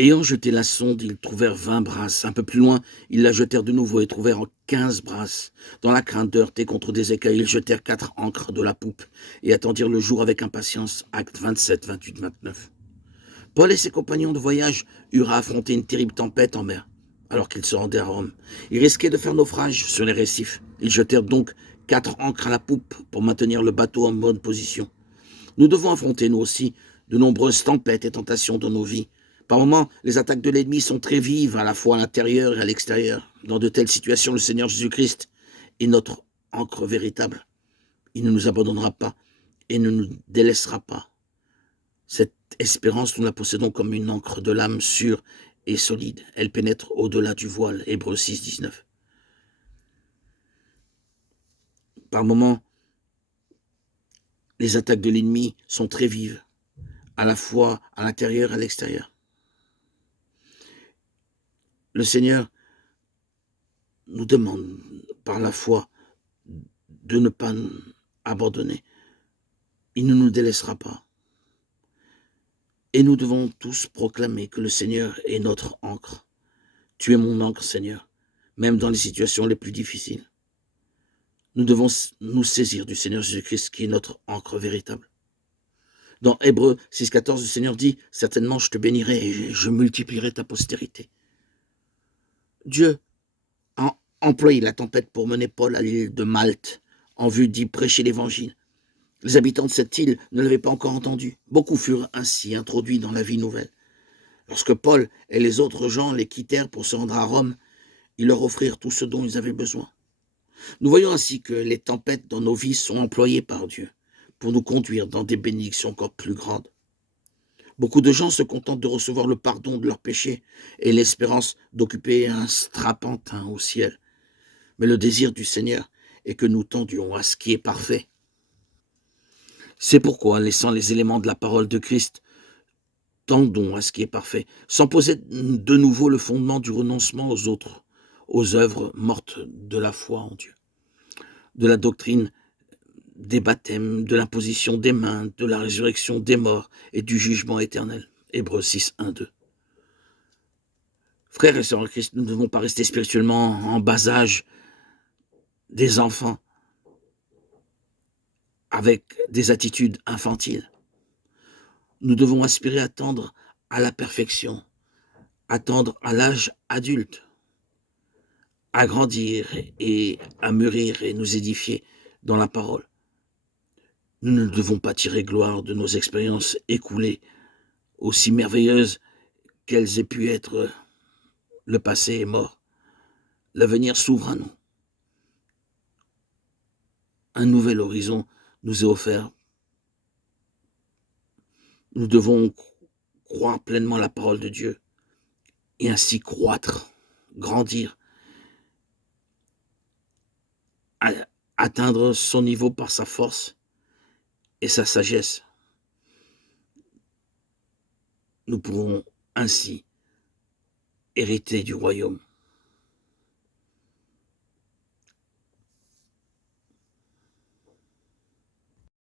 Ayant jeté la sonde, ils trouvèrent 20 brasses. Un peu plus loin, ils la jetèrent de nouveau et trouvèrent 15 brasses. Dans la crainte de heurter contre des écailles, ils jetèrent 4 ancres de la poupe et attendirent le jour avec impatience. Actes 27, 28, 29. Paul et ses compagnons de voyage eurent à affronter une terrible tempête en mer, alors qu'ils se rendaient à Rome. Ils risquaient de faire naufrage sur les récifs. Ils jetèrent donc 4 ancres à la poupe pour maintenir le bateau en bonne position. Nous devons affronter, nous aussi, de nombreuses tempêtes et tentations dans nos vies. Par moments, les attaques de l'ennemi sont très vives, à la fois à l'intérieur et à l'extérieur. Dans de telles situations, le Seigneur Jésus-Christ est notre ancre véritable. Il ne nous abandonnera pas et ne nous délaissera pas. Cette espérance, nous la possédons comme une encre de l'âme sûre et solide. Elle pénètre au-delà du voile. Hébreux 6, 19. Par moments, les attaques de l'ennemi sont très vives, à la fois à l'intérieur et à l'extérieur. Le Seigneur nous demande par la foi de ne pas nous abandonner. Il ne nous délaissera pas. Et nous devons tous proclamer que le Seigneur est notre ancre. Tu es mon ancre, Seigneur, même dans les situations les plus difficiles. Nous devons nous saisir du Seigneur Jésus-Christ qui est notre ancre véritable. Dans Hébreux 6,14, le Seigneur dit « Certainement je te bénirai et je multiplierai ta postérité ». Dieu a employé la tempête pour mener Paul à l'île de Malte en vue d'y prêcher l'évangile. Les habitants de cette île ne l'avaient pas encore entendu. Beaucoup furent ainsi introduits dans la vie nouvelle. Lorsque Paul et les autres gens les quittèrent pour se rendre à Rome, ils leur offrirent tout ce dont ils avaient besoin. Nous voyons ainsi que les tempêtes dans nos vies sont employées par Dieu pour nous conduire dans des bénédictions encore plus grandes. Beaucoup de gens se contentent de recevoir le pardon de leurs péchés et l'espérance d'occuper un strapontin au ciel. Mais le désir du Seigneur est que nous tendions à ce qui est parfait. C'est pourquoi, laissant les éléments de la parole de Christ, tendons à ce qui est parfait, sans poser de nouveau le fondement du renoncement aux autres, aux œuvres mortes de la foi en Dieu, de la doctrine des baptêmes, de l'imposition des mains, de la résurrection des morts et du jugement éternel. Hébreux 6, 1, 2. Frères et sœurs en Christ, nous ne devons pas rester spirituellement en bas âge des enfants avec des attitudes infantiles. Nous devons aspirer à tendre à la perfection, à tendre à l'âge adulte, à grandir et à mûrir et nous édifier dans la parole. Nous ne devons pas tirer gloire de nos expériences écoulées, aussi merveilleuses qu'elles aient pu être. Le passé est mort. L'avenir s'ouvre à nous. Un nouvel horizon nous est offert. Nous devons croire pleinement la parole de Dieu et ainsi croître, grandir, atteindre son niveau par sa force et sa sagesse. Nous pourrons ainsi hériter du royaume.